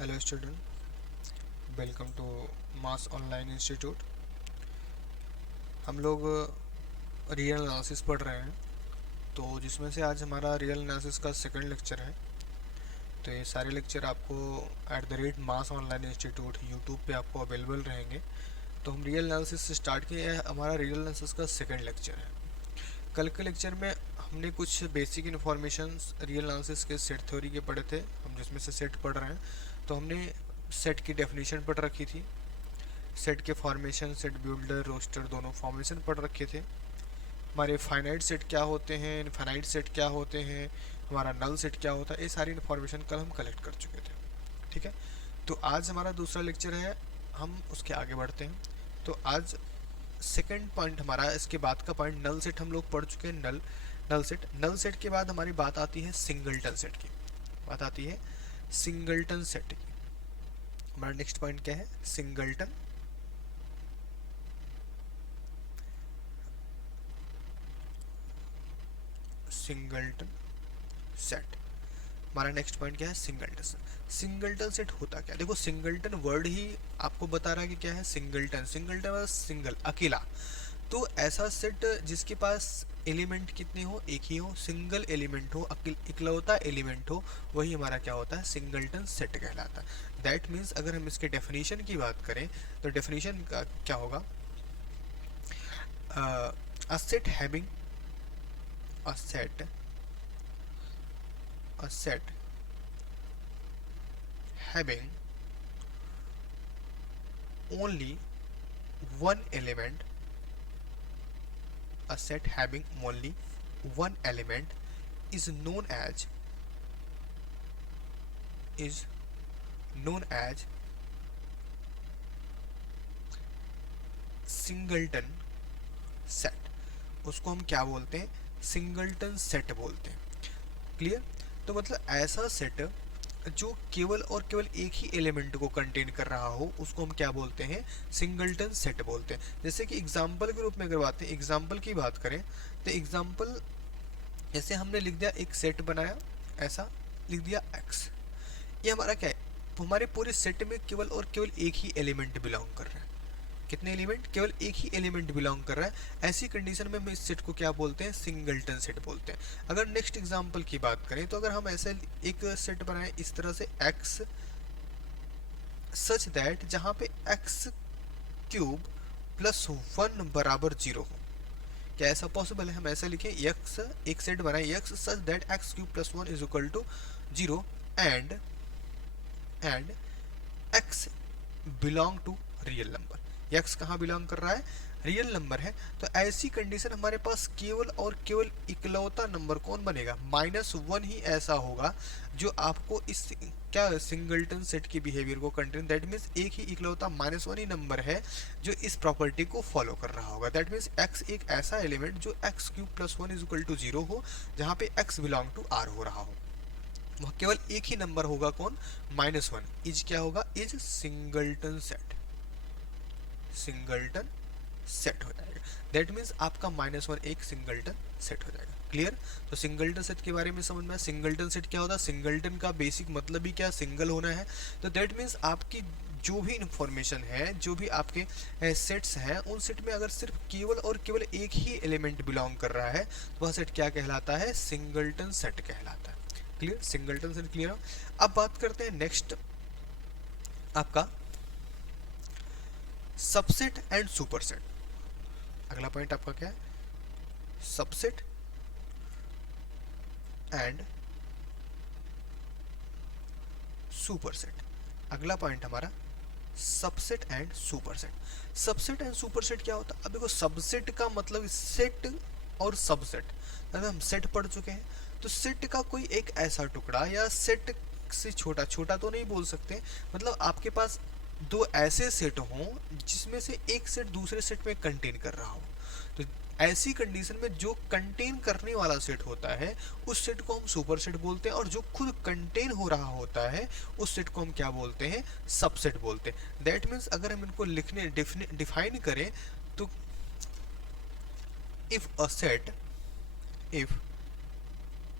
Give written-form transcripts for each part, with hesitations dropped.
Hello student, welcome to mass online institute. हम लोग real analysis पढ़ रहे हैं, तो जिसमें से आज हमारा रियल एनालिसिस का सेकंड लेक्चर है। तो ये सारे लेक्चर आपको @मास ऑनलाइन इंस्टीट्यूट यूट्यूब पे आपको अवेलेबल रहेंगे। तो हम रियल एनालिसिस से स्टार्ट किए हैं, हमारा रियल एनालिसिस का सेकंड लेक्चर है। कल के लेक्चर में हमने कुछ बेसिक इन्फॉर्मेशन रियल एनालिसिस के सेट थ्योरी के पढ़े थे, हम जिसमें से सेट पढ़ रहे हैं। तो हमने सेट की डेफिनेशन पढ़ रखी थी, सेट के फॉर्मेशन, सेट बिल्डर, रोस्टर दोनों फॉर्मेशन पढ़ रखे थे। हमारे फाइनाइट सेट क्या होते हैं, इनफाइनाइट सेट क्या होते हैं, हमारा नल सेट क्या होता है, ये सारी इन्फॉर्मेशन कल हम कलेक्ट कर चुके थे। ठीक है, तो आज हमारा दूसरा लेक्चर है, हम उसके आगे बढ़ते हैं। तो आज सेकंड पॉइंट हमारा, इसके बाद का पॉइंट नल सेट हम लोग पढ़ चुके हैं। नल सेट के बाद हमारी बात आती है सिंगलटन सेट की। बात आती है सिंगलटन सेट की। हमारा नेक्स्ट पॉइंट क्या है? Singleton singleton set. हमारा नेक्स्ट पॉइंट क्या है? Singleton set. सिंगलटन सेट होता क्या? देखो, सिंगलटन वर्ड ही आपको बता रहा है कि क्या है सिंगलटन। सिंगलटन मतलब सिंगल, अकेला। तो ऐसा सेट जिसके पास एलिमेंट कितने हो? एक ही हो, सिंगल एलिमेंट हो, इकलौता एलिमेंट हो, वही हमारा क्या होता है? सिंगलटन सेट कहलाता है। दैट मीन्स अगर हम इसके डेफिनेशन की बात करें तो डेफिनेशन का क्या होगा? A set having a set a set having only one element, a set having only one element is known as is known as singleton set. उसको हम क्या बोलते हैं? सिंगलटन सेट बोलते हैं। क्लियर? तो मतलब ऐसा सेट जो केवल और केवल एक ही एलिमेंट को कंटेन कर रहा हो, उसको हम क्या बोलते हैं? सिंगलटन सेट बोलते हैं। जैसे कि एग्जांपल के रूप में अगर बात है, एग्जांपल की बात करें तो एग्जांपल जैसे हमने लिख दिया, एक सेट बनाया, ऐसा लिख दिया x। ये हमारा क्या है? हमारे पूरे सेट में केवल और केवल एक ही एलिमेंट बिलोंग कर रहा है। कितने एलिमेंट? केवल एक ही एलिमेंट बिलोंग कर रहा है। ऐसी कंडीशन में हम इस सेट को क्या बोलते हैं? सिंगलटन सेट बोलते हैं। अगर नेक्स्ट एग्जांपल की बात करें तो अगर हम ऐसे एक सेट बनाए इस तरह से x सच दैट जहां पे x क्यूब प्लस 1 बराबर 0 हो। क्या ऐसा पॉसिबल है? हम ऐसा लिखें, x एक सेट बनाए x such that x cube plus 1 is equal to 0 and x belong to real number. x कहाँ बिलोंग कर रहा है? रियल नंबर है। तो ऐसी कंडीशन हमारे पास केवल और केवल इकलौता नंबर कौन बनेगा? -1 ही ऐसा होगा जो आपको इस क्या सिंगलटन सेट की बिहेवियर को कंटेन। दैट मीन्स एक ही इकलौता -1 ही नंबर है जो इस प्रॉपर्टी को फॉलो कर रहा होगा। दैट मीन्स x एक ऐसा एलिमेंट जो x cube plus 1 is equal to 0 हो, जहाँ पे x बिलोंग टू r हो रहा हो। वह केवल एक ही नंबर होगा, कौन? -1। इज क्या होगा? Is singleton set. Singleton set हो जाएगा। दैट मीन्स आपका -1 एक सिंगलटन सेट हो जाएगा। क्लियर? तो सिंगलटन सेट के बारे में समझ में। सिंगलटन सेट क्या होता है? सिंगलटन का बेसिक मतलब ही क्या? सिंगल होना है। तो दैट मीन्स आपकी जो भी इंफॉर्मेशन है, जो भी आपके सेट्स हैं, उन सेट में अगर सिर्फ केवल और केवल एक ही एलिमेंट बिलोंग कर रहा है तो वह सेट क्या कहलाता है? सिंगलटन सेट कहलाता है। क्लियर? Singleton set clear. अब बात करते हैं नेक्स्ट आपका सबसेट एंड सुपरसेट। अगला पॉइंट आपका क्या है? Subset and superset. अगला पॉइंट हमारा subset and superset. Subset and superset क्या होता है? अब देखो, सबसेट का मतलब सेट और सबसेट। अगर हम सेट पढ़ चुके हैं तो सेट का कोई एक ऐसा टुकड़ा, या सेट से छोटा, छोटा तो नहीं बोल सकते, मतलब आपके पास दो ऐसे सेट हों जिसमें से एक सेट दूसरे सेट में कंटेन कर रहा हो। तो ऐसी कंडीशन में जो कंटेन करने वाला सेट होता है उस सेट को हम सुपर सेट बोलते हैं, और जो खुद कंटेन हो रहा होता है उस सेट को हम क्या बोलते हैं? सबसेट बोलते हैं। दैट मीन्स अगर हम इनको लिखने डिफाइन करें तो if a set if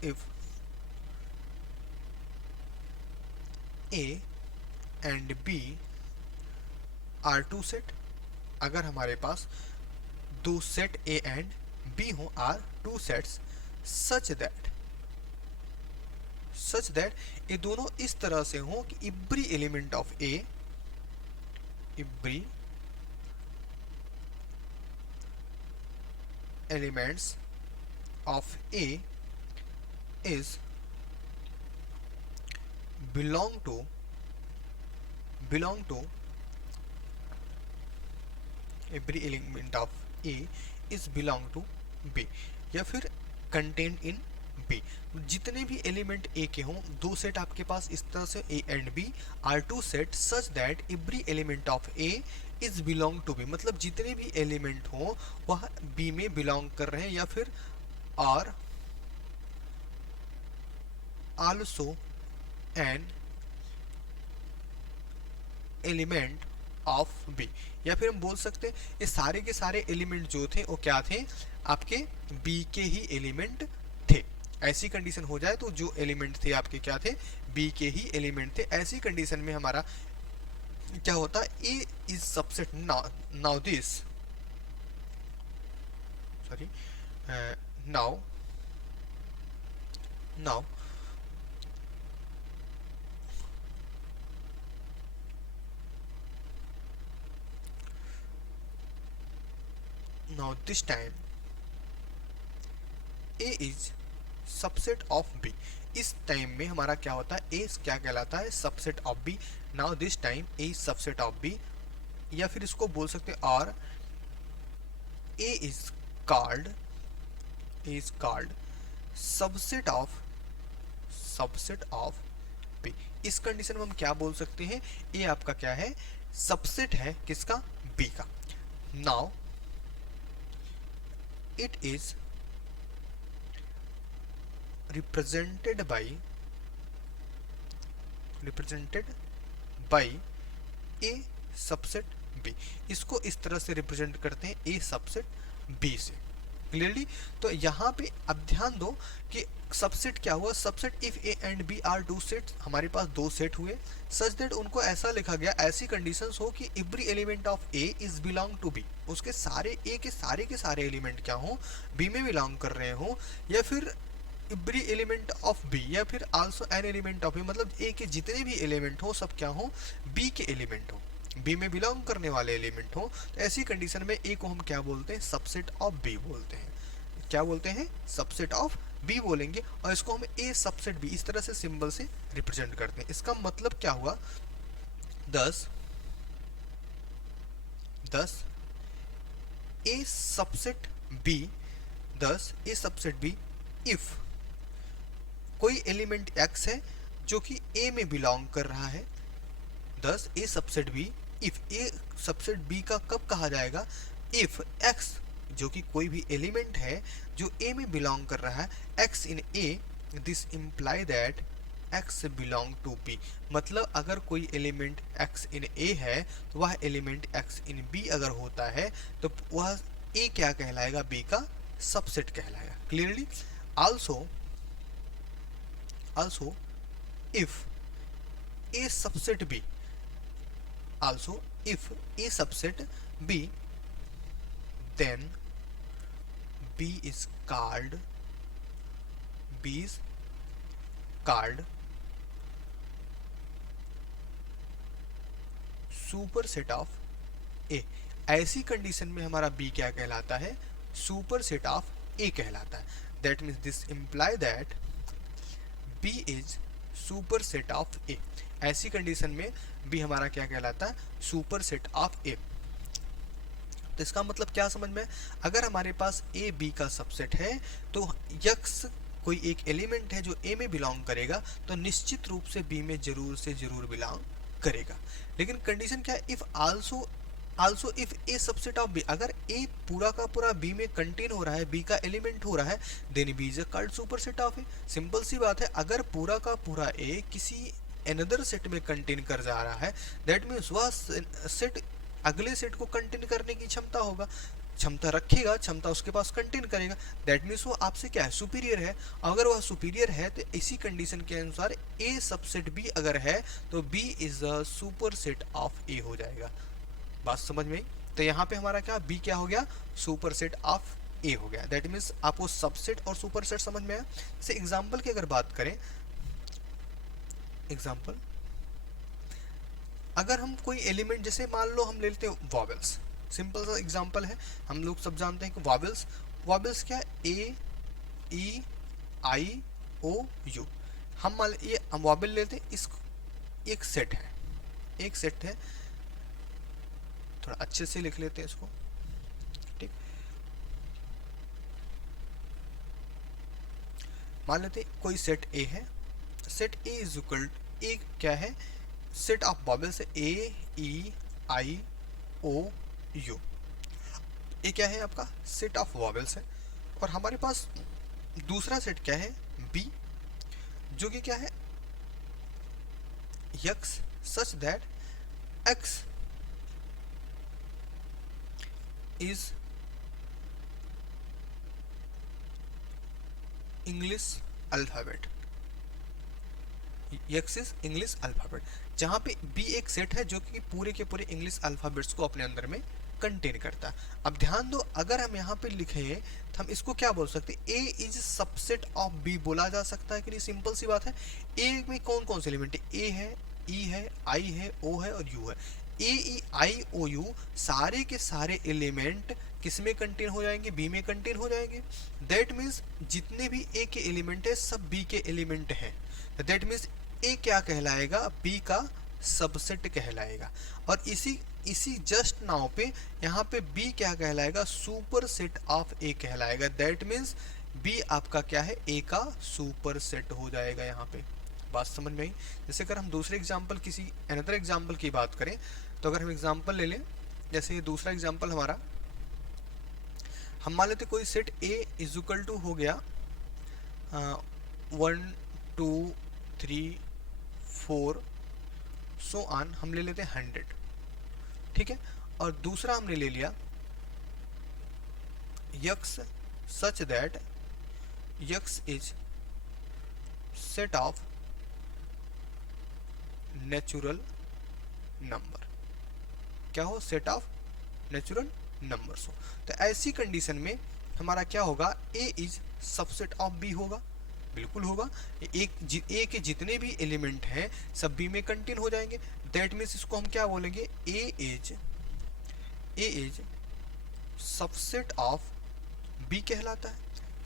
if A and B are two set, अगर हमारे पास दो सेट ए एंड बी हो are two sets such that ये दोनों इस तरह से हो कि every element of A, every elements of A is belong to every element of A is belong to B, या फिर contained in B। जितने भी एलिमेंट A के हों, दो सेट आपके पास इस तरह से A and B are two set such that every element of A is belong to B, मतलब जितने भी एलिमेंट हों वह B में बिलोंग कर रहे हैं, या फिर are also an element of B, या फिर हम बोल सकते हैं ये सारे के सारे एलिमेंट जो थे वो क्या थे, आपके बी के ही एलिमेंट थे। ऐसी कंडीशन हो जाए तो जो एलिमेंट थे आपके क्या थे, बी के ही एलिमेंट थे। ऐसी कंडीशन में हमारा क्या होता है, A is subset now this sorry now this time A is subset of B, इस टाइम में हमारा क्या होता है, A क्या कहलाता है, subset of B। Now this time A is subset of B, या फिर इसको बोल सकते हैं और A is called subset of B। इस कंडीशन में हम क्या बोल सकते हैं, A आपका क्या है, सबसेट है किसका, B का। Now it is represented by a subset b। इसको इस तरह से रिप्रेजेंट करते हैं a सबसेट b से। क्लियरली, तो यहाँ पे अब ध्यान दो कि सबसेट क्या हुआ, subset if A and B are two set, हमारे पास दो सेट हुए सच दैट उनको ऐसा लिखा गया, ऐसी कंडीशंस हो कि every element of A is belong to B, उसके सारे ए के सारे एलिमेंट क्या हो, बी में बिलोंग कर रहे हो, या फिर एवरी एलिमेंट ऑफ बी, या फिर also an element of B, मतलब ए के जितने भी एलिमेंट हो सब क्या हो, बी के एलिमेंट हो, बी में बिलोंग करने वाले एलिमेंट हो। तो ऐसी कंडीशन में ए को हम क्या बोलते हैं, सबसेट ऑफ बी बोलते हैं। क्या बोलते हैं, सबसेट ऑफ बी बोलेंगे, और इसको हम ए सबसेट बी इस तरह से सिंबल से रिप्रेजेंट करते हैं। इसका मतलब क्या हुआ, 10 A subset B, 10 A subset B if कोई एलिमेंट x है जो कि a में बिलोंग कर रहा है, 10 A subset B if A subset B का कब कहा जाएगा, इफ x जो कि कोई भी एलिमेंट है जो a में बिलोंग कर रहा है, x in a, this imply that x belong to b, मतलब अगर कोई एलिमेंट x इन a है तो वह एलिमेंट x इन b अगर होता है तो वह a क्या कहलाएगा, b का सबसेट कहलाएगा। Clearly, also if a subset b, then b is called superset of a। ऐसी कंडीशन में हमारा b क्या कहलाता है, superset of a कहलाता है। That means this imply that b is superset of a। ऐसी कंडीशन में b हमारा क्या कहलाता है, superset of a। तो इसका मतलब क्या समझ में, अगर हमारे पास a b का सबसेट है तो x कोई एक एलिमेंट है जो a में बिलोंग करेगा तो निश्चित रूप से b में जरूर से जरूर बिलोंग करेगा। लेकिन कंडीशन क्या है, if also if A subset of B, अगर ए पूरा का पूरा बी में कंटेन हो रहा है, बी का एलिमेंट हो रहा है, then B is called superset of A. Simple सी बात है, अगर पूरा का पूरा ए किसी अनदर सेट में कंटेन कर जा रहा है, दैट मीन्स वह सेट अगले सेट को कंटेन करने की क्षमता होगा। क्षमता रखेगा, क्षमता उसके पास कंटेन करेगा, दैट मीन्स वो आपसे क्या है, सुपीरियर है। अगर वह सुपीरियर है तो इसी कंडीशन के अनुसार ए सबसेट बी अगर है तो B is a superset of A हो जाएगा। बात समझ में आई? तो यहाँ पे हमारा क्या बी क्या हो गया, सुपर सेट ऑफ ए हो गया। दैट मीन्स आपको सबसेट और सुपर सेट समझ में आया। जैसे एग्जाम्पल की अगर बात करें, एग्जाम्पल अगर हम कोई एलिमेंट, जैसे मान लो हम ले लेते हैं वॉवेल्स, सिंपल सा एग्जांपल है, हम लोग सब जानते हैं कि वॉवेल्स, वॉवेल्स क्या, ए ई आई ओ यू। हम मान ये हम वॉवेल लेते हैं, इस एक सेट है, एक सेट है, थोड़ा अच्छे से लिख लेते हैं इसको, ठीक। मान लेते हैं कोई सेट ए है, सेट ए इज इक्वल, ए क्या है, सेट ऑफ वॉवेल्स है, ए ई आई ओ यू, ये क्या है आपका सेट ऑफ वॉवेल्स है। और हमारे पास दूसरा सेट क्या है, बी, जो कि क्या है, x such that x is English alphabet, x is English alphabet, जहाँ पे बी एक सेट है जो कि पूरे के पूरे इंग्लिश अल्फाबेट्स को अपने अंदर में कंटेन करता है। अब ध्यान दो, अगर हम यहाँ पे लिखें तो हम इसको क्या बोल सकते हैं, A is subset of B बोला जा सकता है कि नहीं, सिंपल सी बात है। ए में कौन कौन से एलिमेंट है, ए है, ई है, आई है, ओ है और यू है। ए ई आई ओ यू सारे के सारे एलिमेंट किस में कंटेन हो जाएंगे, बी में कंटेन हो जाएंगे। दैट मीन्स जितने भी ए के एलिमेंट है सब बी के एलिमेंट हैं। दैट मीन्स ए क्या कहलाएगा, बी का सबसेट कहलाएगा। और इसी जस्ट नाउ पे यहाँ पे बी क्या कहलाएगा, सुपर सेट ऑफ ए कहलाएगा। दैट मीन्स बी आपका क्या है, ए का सुपर सेट हो जाएगा। यहाँ पे बात समझ में आई। जैसे अगर हम दूसरे एग्जाम्पल, किसी अनदर एग्जाम्पल की बात करें, तो अगर हम एग्जाम्पल ले लें, जैसे ये दूसरा एग्जाम्पल हमारा, हम मान लेते कोई set A is equal to हो गया 1 2 3 4 सो ऑन, हम ले लेते हैं 100, ठीक है। और दूसरा हमने ले लिया x such that x is set of natural number, क्या हो, सेट ऑफ नेचुरल नंबर्स हो। तो ऐसी कंडीशन में हमारा क्या होगा, ए इज सबसेट ऑफ बी होगा, बिल्कुल होगा। ए के जितने भी एलिमेंट हैं सब बी में कंटेन हो जाएंगे। दैट मीन्स इसको हम क्या बोलेंगे, ए इज सबसेट ऑफ बी कहलाता है,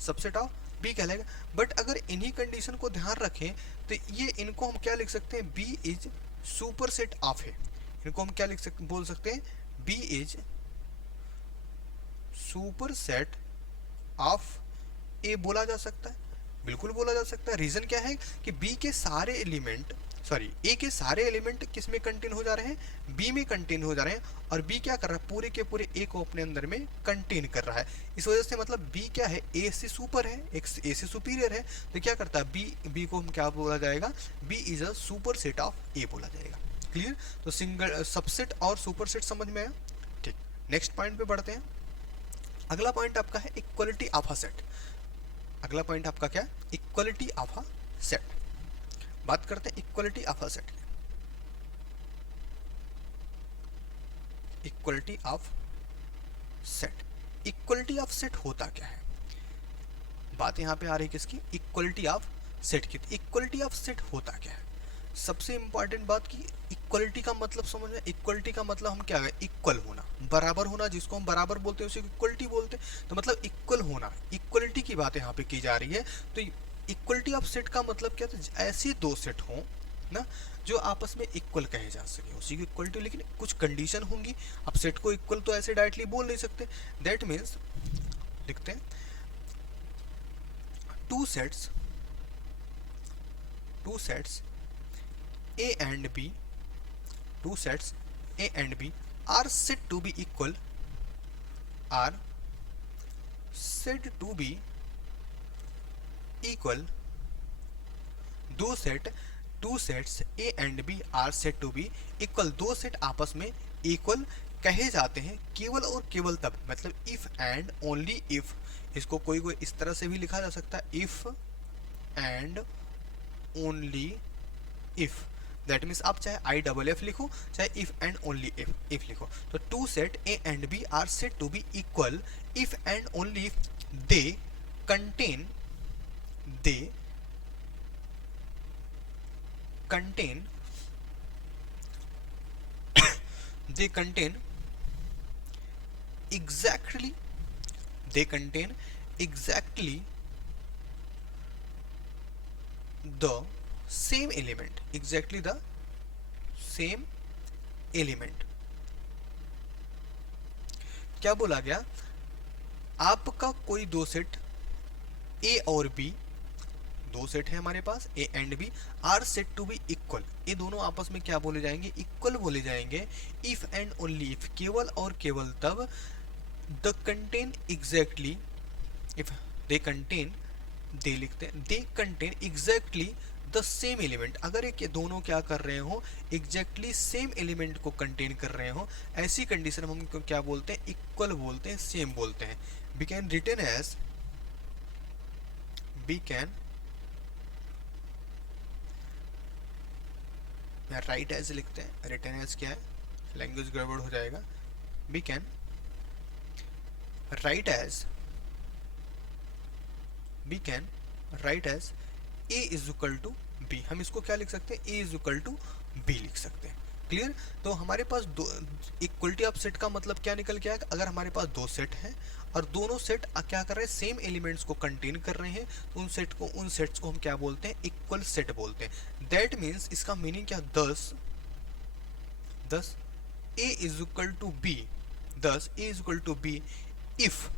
सबसेट ऑफ बी कहलाएगा। बट अगर इन्हीं कंडीशन को ध्यान रखें तो ये इनको हम क्या लिख सकते हैं, B is superset of है। इनको हम क्या लिख सकते, बोल सकते हैं, B is superset of A बोला जा सकता है, बिल्कुल बोला जा सकता है। रीजन क्या है कि बी के सारे एलिमेंट, सॉरी ए के सारे एलिमेंट किस में कंटेन हो जा रहे हैं, बी में कंटेन हो जा रहे हैं। और बी क्या कर रहा है, पूरे के पूरे ए को अपने अंदर में कंटेन कर रहा है। इस वजह से मतलब बी क्या है, ए से सुपर है, ए से सुपीरियर है। तो क्या करता है, बी को हम क्या बोला जाएगा, B is a superset of A बोला जाएगा। क्लियर। तो सिंगल सबसेट और सुपर सेट समझ में आया। ठीक, नेक्स्ट पॉइंट पे बढ़ते हैं। अगला पॉइंट आपका है इक्वलिटी ऑफ अ सेट। अगला पॉइंट आपका क्या है, इक्वलिटी ऑफ अ सेट। बात करते हैं equality of a set. Equality of set, equality of set होता क्या है, बात यहां पे आ रही है किसकी, इक्वलिटी ऑफ सेट की। इक्वलिटी ऑफ सेट होता क्या है, सबसे इंपॉर्टेंट बात की इक्वलिटी का मतलब समझना। इक्वलिटी का मतलब हम क्या है, इक्वल होना, बराबर होना, जिसको हम बराबर बोलते हैं उसे इक्वलिटी बोलते हैं। तो मतलब इक्वल होना, इक्वलिटी की बात यहाँ पे की जा रही है। तो इक्वलिटी ऑफ सेट का मतलब क्या, तो ऐसे दो सेट हों ना जो आपस में इक्वल कहे जा सके, उसी की इक्वलिटी। लेकिन कुछ कंडीशन होंगी, आप सेट को इक्वल तो ऐसे डायरेक्टली बोल नहीं सकते। दैट मीन्स लिखते हैं two sets A and B, two sets A and B are said to be equal, are said to be equal। दो sets A and B are said to be equal। दो set आपस में equal कहे जाते हैं केवल और केवल तब, मतलब इफ एंड ओनली इफ। इसको कोई कोई इस तरह से भी लिखा जा सकता है, if and only if. That means आप चाहे आई डबल एफ लिखो, चाहे इफ एंड ओनली इफ लिखो। तो two set A and B are set to be equal if and only if they contain they contain exactly the same element, क्या बोला गया, आपका कोई दो सेट ए और बी, दो सेट है हमारे पास A and B, are set to be equal. ये दोनों आपस में क्या बोले जाएंगे, इक्वल बोले जाएंगे। इफ एंड ओनली इफ, केवल और केवल तब, the contain exactly, if they contain, they लिखते हैं, they contain exactly the same element. अगर ये दोनों क्या कर रहे हो, एग्जैक्टली सेम एलिमेंट को कंटेन कर रहे हो, ऐसी कंडीशन हम उनको क्या बोलते हैं, इक्वल बोलते हैं, सेम बोलते हैं। We can written as, we can write as लिखते हैं, रिटन एज क्या है, लैंग्वेज गड़बड़ हो जाएगा। We can write as, we can write as A is equal to B. हम इसको क्या लिख सकते हैं, A is equal to B लिख सकते हैं। क्लियर। तो हमारे पास दो, इक्वलिटी ऑफ सेट का मतलब क्या निकल के आएगा, अगर हमारे पास दो सेट हैं और दोनों सेट क्या कर रहे हैं, सेम एलिमेंट्स को कंटेन कर रहे हैं, तो उन सेट्स को हम क्या बोलते हैं, इक्वल सेट बोलते हैं। दैट मीन्स इसका मीनिंग क्या, thus A is equal to B, thus A is equal to B if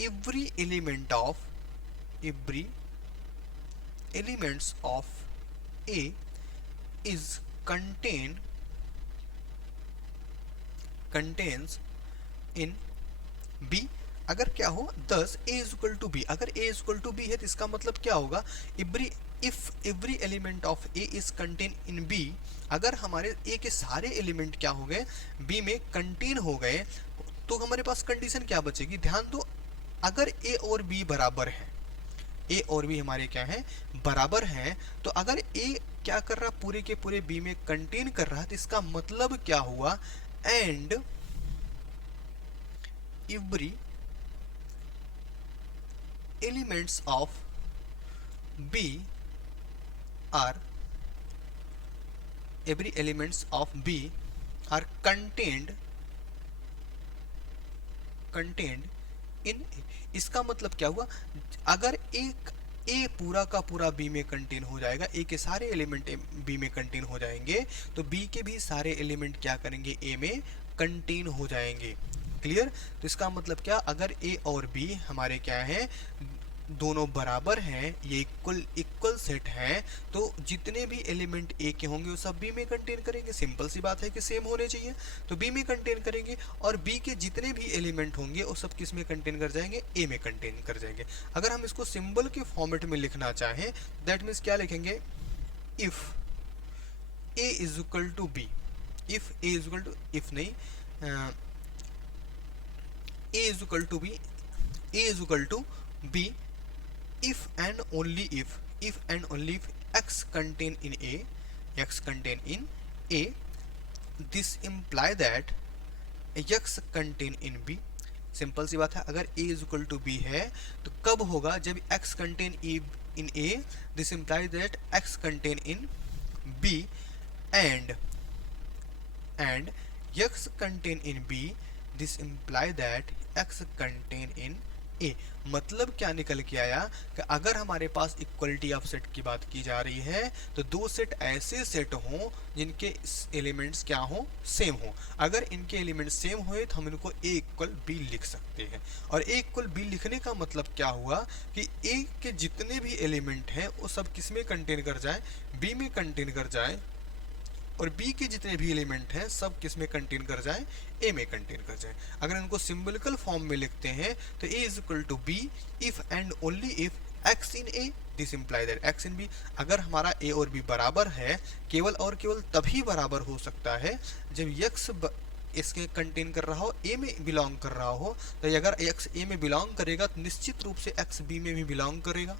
every elements of A is contains in B। अगर क्या हो, thus A is equal to B, अगर A is equal to B है तो इसका मतलब क्या होगा, if every element of A is contain in B, अगर हमारे A के सारे एलिमेंट क्या हो गए, B में कंटेन हो गए, तो हमारे पास कंडीशन क्या बचेगी, ध्यान दो, अगर A और B बराबर है, A और B हमारे क्या है, बराबर हैं, तो अगर A क्या कर रहा, पूरे के पूरे B में कंटेन कर रहा है, तो इसका मतलब क्या हुआ, and every elements of B are, every elements of B are contained in. इसका मतलब क्या हुआ, अगर एक ए पूरा का पूरा बी में कंटेन हो जाएगा, ए के सारे एलिमेंट बी में कंटेन हो जाएंगे, तो बी के भी सारे एलिमेंट क्या करेंगे, ए में कंटेन हो जाएंगे। क्लियर। तो इसका मतलब क्या, अगर ए और बी हमारे क्या है, दोनों बराबर हैं, ये इक्वल सेट हैं, तो जितने भी एलिमेंट ए के होंगे वो सब बी में कंटेन करेंगे। सिंपल सी बात है कि सेम होने चाहिए, तो बी में कंटेन करेंगे, और बी के जितने भी एलिमेंट होंगे वो सब किस में कंटेन कर जाएंगे, ए में कंटेन कर जाएंगे। अगर हम इसको सिंबल के फॉर्मेट में लिखना चाहें, दैट मीन्स क्या लिखेंगे, if A is equal to B, if A is equal to, if नहीं, A is equal to B, A is equal to B if and only if x contain in A, this imply that x contain in B। Simple सी बात है, अगर a is equal to b है तो कब होगा, जब x contain in A, this imply that x contain in B and x contain in B, this imply that x contain in ए। मतलब क्या निकल के आया कि अगर हमारे पास इक्वलिटी ऑफ सेट की बात की जा रही है, तो दो सेट ऐसे सेट हों जिनके एलिमेंट्स क्या हो, सेम हो। अगर इनके एलिमेंट्स सेम हुए तो हम इनको ए इक्वल बी लिख सकते हैं। और ए इक्वल बी लिखने का मतलब क्या हुआ कि ए के जितने भी एलिमेंट हैं वो सब किस में कंटेन कर जाए, बी में कंटेन कर जाए, और B के जितने भी एलिमेंट हैं सब किस में कंटेन कर जाए, A में कंटेन कर जाए। अगर इनको सिंबलिकल फॉर्म में लिखते हैं तो A is equal to B if and only if x in a, this imply that x in b। अगर हमारा a और b बराबर है, केवल और केवल तभी बराबर हो सकता है जब x इसके कंटेन कर रहा हो, a में बिलोंग कर रहा हो। तो अगर x a में बिलोंग करेगा तो निश्चित रूप से x b में भी बिलोंग करेगा।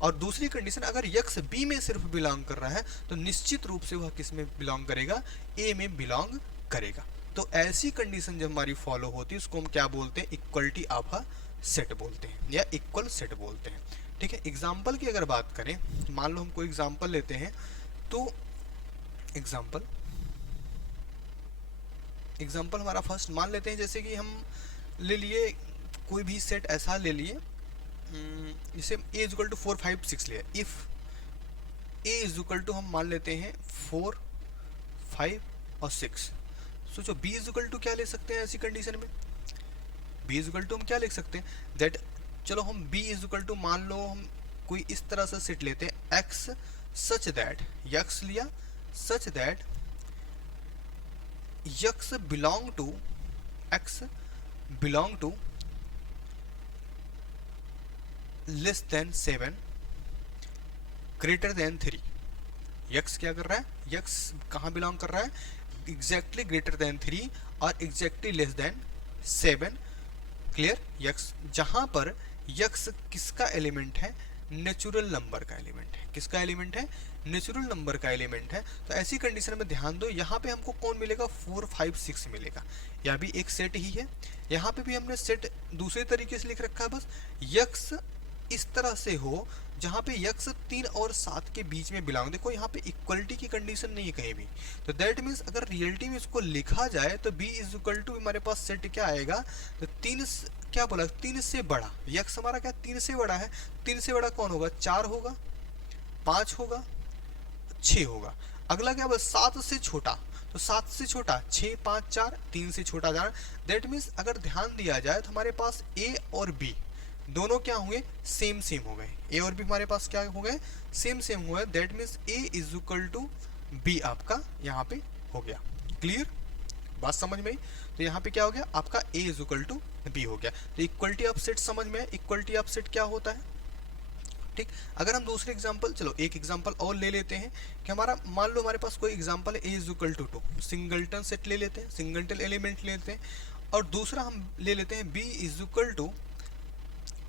और दूसरी कंडीशन, अगर x b में सिर्फ बिलोंग कर रहा है तो निश्चित रूप से वह किस में बिलोंग करेगा, a में बिलोंग करेगा। तो ऐसी कंडीशन जब हमारी फॉलो होती है उसको हम क्या बोलते हैं, इक्वलिटी ऑफ अ सेट बोलते हैं या इक्वल सेट बोलते हैं। ठीक है, एग्जाम्पल की अगर बात करें, मान लो हम कोई एग्जाम्पल लेते हैं, तो एग्जाम्पल हमारा फर्स्ट मान लेते हैं, जैसे कि हम ले लिए कोई भी सेट ऐसा ले लिए, जैसे a इज इक्वल टू 4 5 6 लिया। If a is equal to हम मान लेते हैं 4 5 और 6, सोचो b इज इक्वल टू क्या ले सकते हैं ऐसी कंडीशन में, b इज इक्वल टू हम क्या लिख सकते हैं, दैट, चलो हम b इज इक्वल टू मान लो हम कोई इस तरह से सेट लेते हैं, x सच दैट, x लिया such that x belong to less than 7 greater than 3। x क्या कर रहा है, x कहाँ बिलोंग कर रहा है, एग्जैक्टली ग्रेटर देन 3 और exactly less than 7। Clear, x जहां पर x किसका एलिमेंट है, नेचुरल नंबर का एलिमेंट है। किसका एलिमेंट है, नेचुरल नंबर का एलिमेंट है। तो ऐसी कंडीशन में ध्यान दो, यहाँ पे हमको कौन मिलेगा, 4 5 6 मिलेगा। यह भी एक सेट ही है, यहाँ पे भी हमने सेट दूसरे तरीके से लिख रखा है, बस x इस तरह से हो जहाँ पे x 3 और 7 के बीच में बिलोंग, देखो यहाँ पे इक्वलिटी की कंडीशन नहीं है कहीं भी। तो दैट मीन्स अगर रियलिटी में इसको लिखा जाए तो b इज इक्वल टू हमारे पास सेट क्या आएगा, तो 3 क्या बोला, 3 से बड़ा, x हमारा क्या 3 से बड़ा है, 3 से बड़ा कौन होगा, 4 होगा, 5 होगा, 6 होगा। अगला क्या बस 7 से छोटा, तो 7 से छोटा 6 5 4, 3 से छोटा 4। दैट मीन्स अगर ध्यान दिया जाए तो हमारे पास a और b दोनों क्या होंगे, सेम सेम हो गए। ए और बी हमारे पास क्या हो गए, सेम सेम हुआ। That means A is equal to B आपका यहाँ पे हो गया। क्लियर, बात समझ में आई। तो यहाँ पे क्या हो गया आपका ए इज इक्वल टू बी हो गया। तो इक्वलिटी ऑफ सेट समझ में आया, इक्वलिटी ऑफ सेट क्या होता है। ठीक, अगर हम दूसरे एग्जांपल, चलो एक एग्जांपल और ले लेते हैं कि हमारा मान लो हमारे पास कोई एग्जांपल है, A is equal to 2, singleton set ले लेते हैं, सिंगलटन एलिमेंट ले लेते हैं। और दूसरा हम ले लेते हैं B is equal to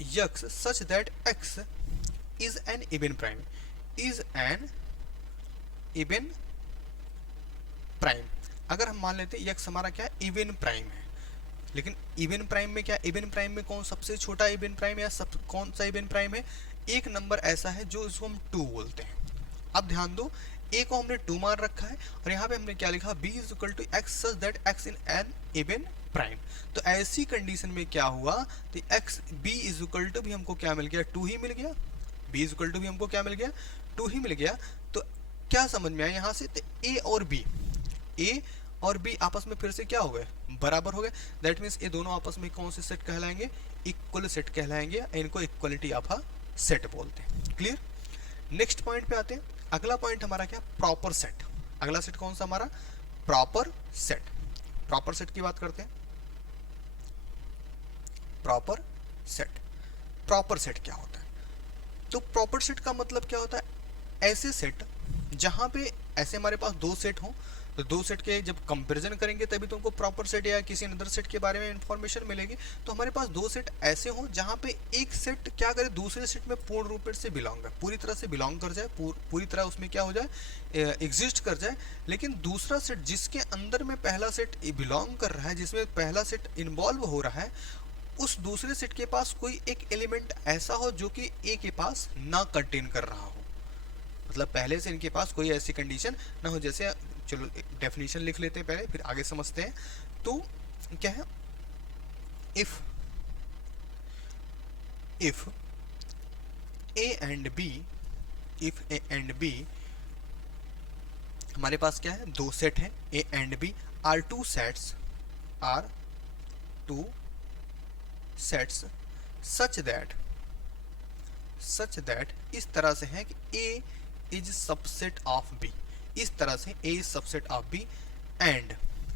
x such that x is an even prime, is an even prime। अगर हम मान लेते हैं x हमारा क्या इवन प्राइम है, लेकिन इवन प्राइम में क्या, इवन प्राइम में कौन सबसे छोटा इवन प्राइम या सब कौन सा इवन प्राइम है, एक नंबर ऐसा है जो इसको हम 2 बोलते हैं। अब ध्यान दो, a को हमने 2 मान रखा है और यहाँ पे हमने क्या लिखा, b is equal to x such that x in an even prime. तो ऐसी कंडीशन में क्या हुआ, तो x b is equal to भी हमको क्या मिल गया, 2 ही मिल गया, b इज इक्वल टू भी हमको क्या मिल गया, 2 ही मिल गया। तो क्या समझ में आया यहाँ से, तो a और b आपस में फिर से क्या हो गए, बराबर हो गए। दैट मीन्स ये दोनों आपस में कौन से सेट कहलाएंगे, इक्वल सेट कहलाएंगे, इनको इक्वलिटी ऑफ अ सेट बोलते हैं। क्लियर, नेक्स्ट पॉइंट पे आते हैं। अगला पॉइंट हमारा क्या, प्रॉपर सेट। अगला सेट कौन सा हमारा, प्रॉपर सेट। प्रॉपर सेट की बात करते हैं। प्रॉपर सेट, प्रॉपर सेट क्या होता है, तो प्रॉपर सेट का मतलब क्या होता है, ऐसे सेट जहां पे ऐसे हमारे पास 2 सेट हो, तो 2 सेट के जब कंपैरिजन करेंगे तभी तुमको प्रॉपर सेट या किसी अदर सेट के बारे में इंफॉर्मेशन मिलेगी। तो हमारे पास 2 सेट ऐसे हो जहां पे एक सेट क्या करे, दूसरे सेट में पूर्ण रूप से बिलोंग है, पूरी तरह से बिलोंग कर जाए, पूरी तरह उसमें क्या हो जाए, एग्जिस्ट कर जाए। लेकिन दूसरा सेट जिसके अंदर में पहला सेट बिलोंग कर रहा है, जिसमें पहला सेट इन्वॉल्व हो रहा है, उस दूसरे सेट के पास कोई एक एलिमेंट ऐसा हो जो कि ए के पास ना कंटेन कर रहा हो, मतलब पहले से इनके पास कोई ऐसी कंडीशन ना हो। जैसे चलो डेफिनेशन लिख लेते हैं पहले, फिर आगे समझते हैं। तो क्या है, if A and B, if A and B हमारे पास क्या है, 2 सेट है, A and B are 2 sets, are 2 sets such that इस तरह से है कि A is subset of B, इस तरह से A is subset of B, and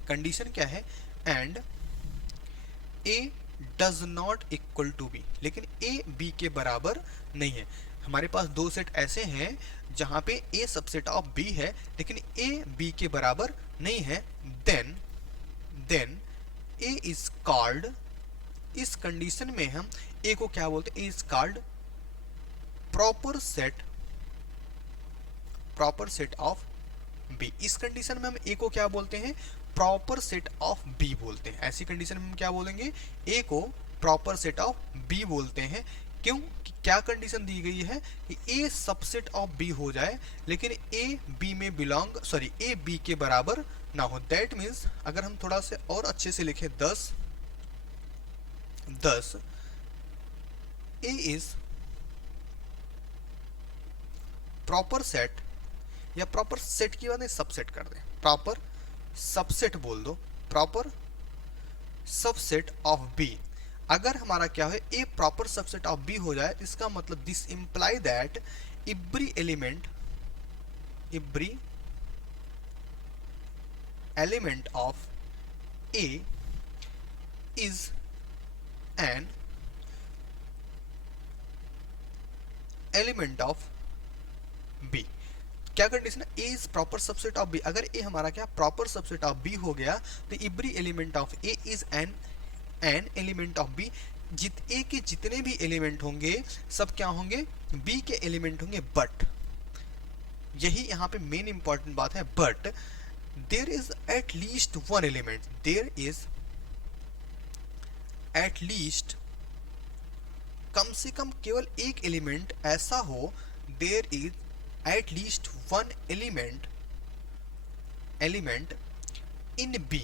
condition क्या है, and A does not equal to B, लेकिन ए बी के बराबर नहीं है। हमारे पास दो सेट ऐसे हैं जहां पे ए सबसेट ऑफ बी है लेकिन ए बी के बराबर नहीं है, देन ए इज कॉल्ड, इस कंडीशन में हम ए को क्या बोलते हैं, A is called proper set of B. इस कंडीशन में हम ए को क्या बोलते हैं, प्रॉपर सेट ऑफ बी बोलते हैं। ऐसी कंडीशन में हम क्या बोलेंगे, ए को प्रॉपर सेट ऑफ बी बोलते हैं। क्यों, क्या कंडीशन दी गई है कि ए सबसेट ऑफ बी हो जाए लेकिन ए बी में बिलोंग, सॉरी ए बी के बराबर ना हो। दैट मीन्स अगर हम थोड़ा से और अच्छे से लिखें, 10 ए इज प्रॉपर सेट, या प्रॉपर सेट की बात नहीं सबसेट कर दें, प्रॉपर सबसेट बोल दो, प्रॉपर सबसेट ऑफ बी। अगर हमारा क्या है, A proper subset of B हो जाए, इसका मतलब this imply that every element of A is an element of B. क्या कंडीशन है, A is proper subset of B. अगर ए हमारा क्या प्रॉपर सबसेट ऑफ बी हो गया तो every element of A is an element of B. A के जितने भी एलिमेंट होंगे सब क्या होंगे, बी के एलिमेंट होंगे। बट यही यहाँ पे मेन इंपॉर्टेंट बात है, but there is at least one element, there is at least, कम से कम केवल एक एलिमेंट ऐसा हो, there is at least one element in B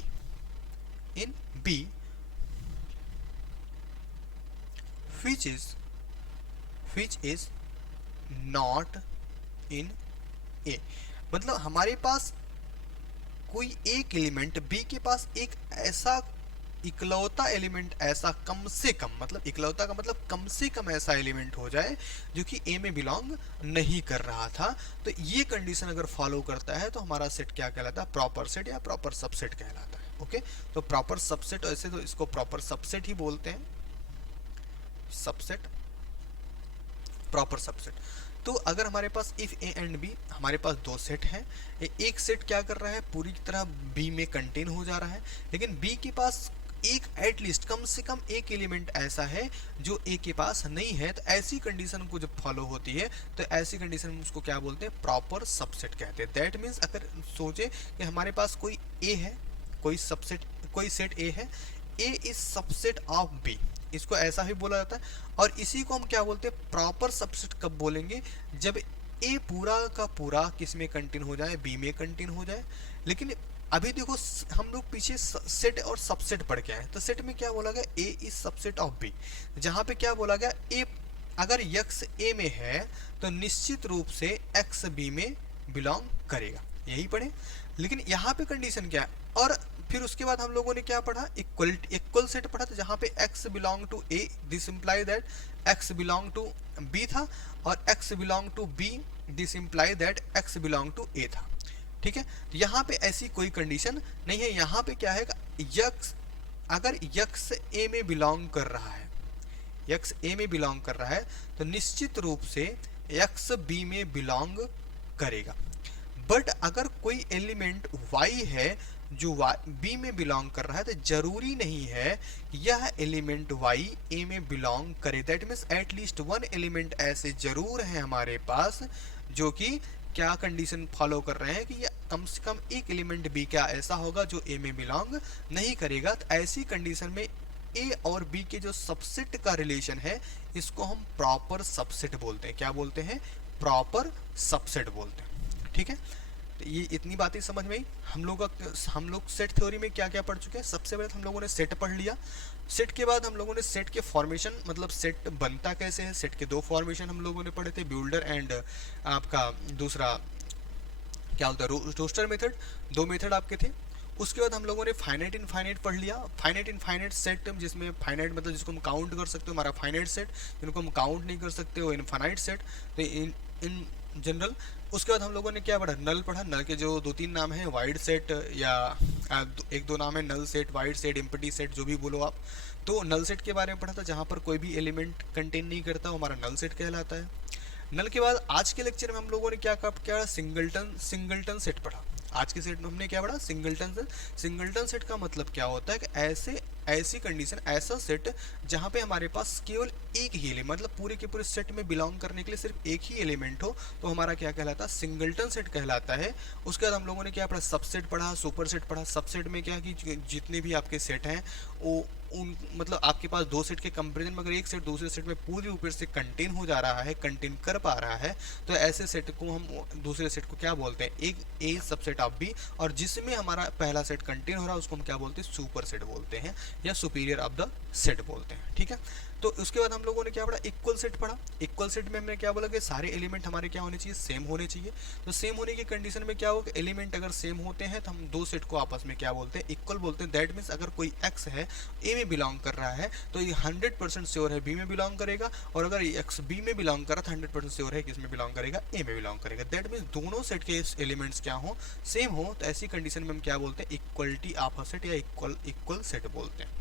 which is not in A। मतलब हमारे पास कोई एक एलिमेंट B के पास एक ऐसा इकलौता एलिमेंट, ऐसा कम से कम, मतलब इकलौता का मतलब कम से कम ऐसा एलिमेंट हो जाए जो कि ए में बिलोंग नहीं कर रहा था। तो ये कंडीशन अगर फॉलो करता है तो हमारा सेट क्या कहलाता है, प्रॉपर सेट या प्रॉपर सबसेट कहलाता है। ओके, तो प्रॉपर सबसेट, ऐसे तो इसको प्रॉपर सबसेट ही बोलते हैं, सबसेट, प्रॉपर सबसेट। तो अगर हमारे पास इफ ए एंड बी, हमारे पास दो सेट हैं, एक सेट क्या कर रहा है, पूरी तरह बी में कंटेन हो जा रहा है, लेकिन बी के पास एक एटलीस्ट कम से कम एक एलिमेंट ऐसा है जो ए के पास नहीं है। तो ऐसी कंडीशन को जब फॉलो होती है तो ऐसी कंडीशन में उसको क्या बोलते हैं, प्रॉपर सबसेट कहते हैं। दैट मीन्स अगर सोचे कि हमारे पास कोई ए है, कोई सबसेट, कोई सेट ए है, A is subset of B, इसको ऐसा भी बोला जाता है। और इसी को हम क्या बोलते हैं, प्रॉपर सबसेट कब बोलेंगे, जब ए पूरा का पूरा किस में कंटेन हो जाए, बी में कंटेन हो जाए। लेकिन अभी देखो हम लोग पीछे सेट और सबसेट पढ़ के आए, तो सेट में क्या बोला गया, ए इज सबसेट ऑफ बी। जहां पे क्या बोला गया, ए अगर यक्स ए में है तो निश्चित रूप से एक्स बी में बिलोंग करेगा, यही पढ़े। लेकिन यहाँ पे कंडीशन क्या है, और फिर उसके बाद हम लोगों ने क्या पढ़ा, इक्वल सेट पढ़ा था जहां पे x belong to a, this imply that x belong to b था, और x belong to b, this imply that x belong to a था। ठीक है, तो यहाँ पे ऐसी कोई कंडीशन नहीं है। यहाँ पे क्या है, यक्स अगर यक्स ए में बिलोंग कर रहा है, यक्स ए में बिलोंग कर रहा है तो निश्चित रूप से यक्स बी में बिलोंग करेगा। बट अगर कोई एलिमेंट y है जो बी में बिलोंग कर रहा है तो जरूरी नहीं है कि यह एलिमेंट y ए में बिलोंग करे। That means eight least one element ऐसे जरूर है हमारे पास जो कि क्या कंडीशन फॉलो कर रहे हैं कि ये कम से कम एक एलिमेंट बी का ऐसा होगा जो ए में बिलोंग नहीं करेगा। तो ऐसी कंडीशन में ए और बी के जो सबसेट का रिलेशन है इसको हम प्रॉपर सबसेट बोलते हैं। क्या बोलते हैं, प्रॉपर सबसेट बोलते हैं। ठीक है, तो ये इतनी बातें समझ में आई। हम लोग सेट थ्योरी में क्या क्या पढ़ चुके हैं। सबसे पहले हम लोगों ने सेट पढ़ लिया। सेट के बाद हम लोगों ने सेट के फॉर्मेशन, मतलब सेट बनता कैसे है, सेट के दो फॉर्मेशन हम लोगों ने पढ़े थे, बिल्डर एंड आपका दूसरा क्या होता है, रोस्टर मेथड। दो मेथड आपके थे। उसके बाद हम लोगों ने फाइनाइट इनफाइनाइट पढ़ लिया। फाइनाइट इनफाइनाइट सेट, जिसमें फाइनाइट मतलब जिसको हम काउंट कर सकते हो, हमारा फाइनाइट सेट, जिनको हम काउंट नहीं कर सकते वो इनफाइनाइट सेट। तो इन जनरल। उसके बाद हम लोगों ने क्या पढ़ा, नल पढ़ा। नल के जो 2-3 नाम हैं, वाइड सेट या एक दो नाम है, null set, void set, empty set, जो भी बोलो आप। तो नल सेट के बारे में पढ़ा था, जहाँ पर कोई भी एलिमेंट कंटेन नहीं करता, वो हमारा नल सेट कहलाता है। नल के बाद आज के लेक्चर में हम लोगों ने क्या सिंगलटन सिंगलटन सेट पढ़ा। आज के सेट में हमने क्या पढ़ा, सिंगलटन सेट। सिंगलटन सेट का मतलब क्या होता है कि ऐसी कंडीशन, ऐसा सेट जहाँ पे हमारे पास केवल एक ही एलिमेंट, मतलब पूरे के पूरे सेट में बिलोंग करने के लिए सिर्फ एक ही एलिमेंट हो, तो हमारा क्या कहलाता है, सिंगलटन सेट कहलाता है। उसके बाद हम लोगों ने क्या पढ़ा, सबसेट पढ़ा, सुपर सेट पढ़ा। सबसेट में क्या कि जितने भी आपके सेट हैं वो उन मतलब आपके पास दो सेट के कंपेरिजन में अगर एक सेट दूसरे सेट में पूरी ऊपर से कंटेन हो जा रहा है, कंटेन कर पा रहा है, तो ऐसे सेट को हम दूसरे सेट को क्या बोलते हैं, एक ए सबसेट ऑफ बी। और जिसमें हमारा पहला सेट कंटेन हो रहा है उसको हम क्या बोलते हैं, सुपर सेट बोलते हैं या सुपीरियर ऑफ द सेट बोलते हैं। ठीक है। तो उसके बाद हम लोगों ने क्या पढ़ा, इक्वल सेट पढ़ा। इक्वल सेट में हमने क्या बोला कि सारे एलिमेंट हमारे क्या होने चाहिए, सेम होने चाहिए। तो सेम होने की कंडीशन में क्या होगा, एलिमेंट अगर सेम होते हैं तो हम दो सेट को आपस में क्या बोलते हैं, इक्वल बोलते हैं। दैट मीन्स अगर कोई एक्स है, ए में बिलोंग कर रहा है, तो ये 100% श्योर है बी में बिलोंग करेगा, और अगर एक्स बी में बिलोंग कर रहा है तो 100% श्योर है किस में बिलोंग करेगा, ए में बिलोंग करेगा। दैट मीन्स दोनों सेट के एलिमेंट्स क्या हो, सेम हो, तो ऐसी कंडीशन में हम क्या बोलते हैं, इक्वलिटी ऑफ अ सेट या इक्वल सेट बोलते हैं।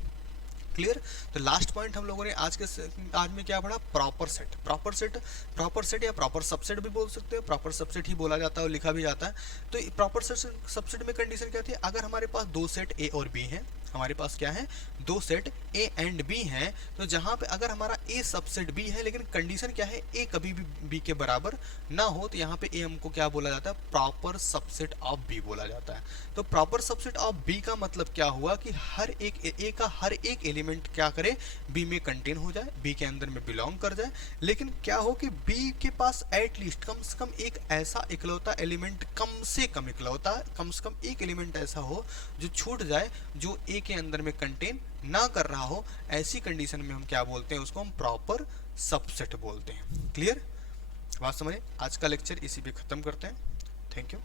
क्लियर। तो लास्ट पॉइंट हम लोगों ने आज में क्या पढ़ा, प्रॉपर सेट। प्रॉपर सेट या प्रॉपर सबसेट भी बोल सकते हैं, प्रॉपर सबसेट ही बोला जाता है और लिखा भी जाता है। तो प्रॉपर सबसेट में कंडीशन क्या थी, अगर हमारे पास दो सेट ए और बी है, हमारे पास क्या है, दो सेट ए एंड बी हैं, तो जहां पे अगर हमारा ए सबसेट बी है लेकिन कंडीशन क्या है, ए कभी भी बी के बराबर ना हो, तो यहाँ पे ए हमको क्या बोला जाता है, प्रॉपर सबसेट ऑफ बी बोला जाता है। तो प्रॉपर सबसेट ऑफ बी का मतलब क्या हुआ कि हर एक ए का हर एक एलिमेंट क्या करे, बी में कंटेन हो जाए, बी के अंदर में बिलोंग कर जाए। लेकिन क्या हो कि बी के पास एटलीस्ट कम से कम एक ऐसा इकलौता एलिमेंट, कम से कम एक एलिमेंट ऐसा हो जो छूट जाए, जो ए के अंदर में कंटेन ना कर रहा हो। ऐसी कंडीशन में हम क्या बोलते हैं, उसको हम प्रॉपर सबसेट बोलते हैं। क्लियर, बात समझे। आज का लेक्चर इसी पे खत्म करते हैं। Thank you.